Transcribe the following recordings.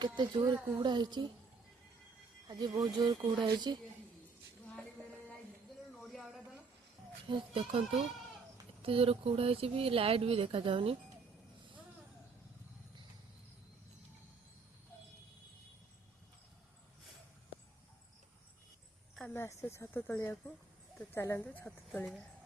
केते जोर कुहुड़ा होती आज बहुत जोर कुहुड़ा होती देखु एत जोर कुहुड़ा होती भी लाइट भी देखा जाऊनी आम आसे छत तलिया को तो चलते छत तलिया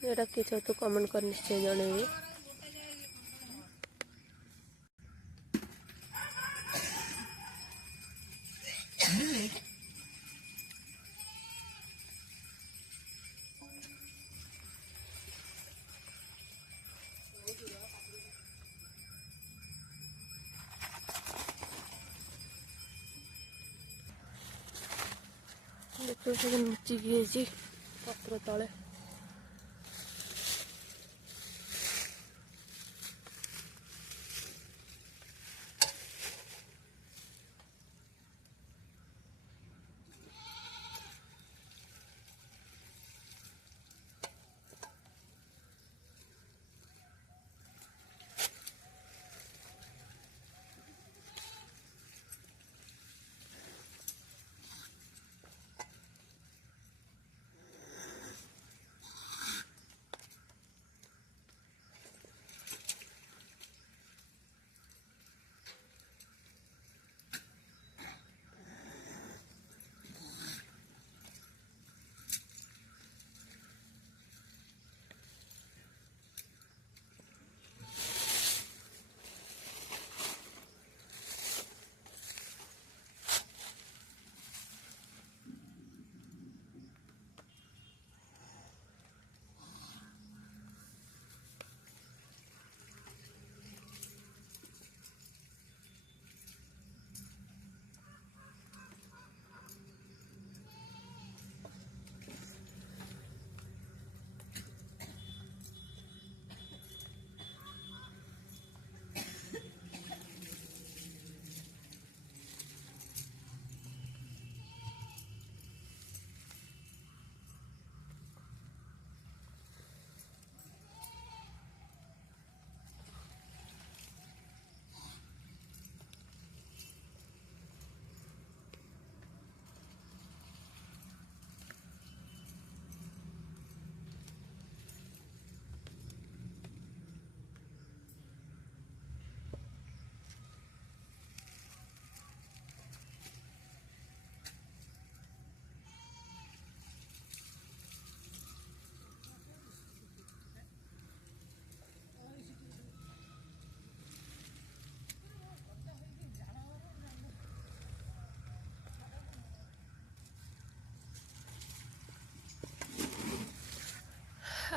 ये किसी तो कमेंट कर निश्चय जनइबे देखो सब लुचिकी पत्र तले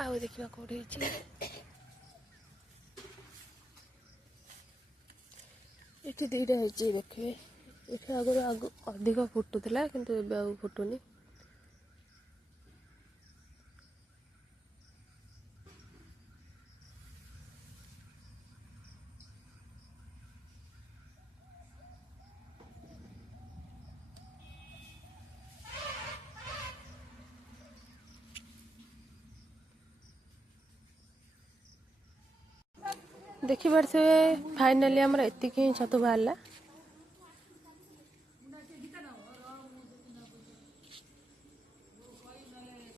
आउ देखा कौटे ये दुईटा है देखिए ये आगुरी अधिक फुटुला किंतु एबे आ फुटुनी देखिए फाइनाली आमर एतिक ही छतु बाहर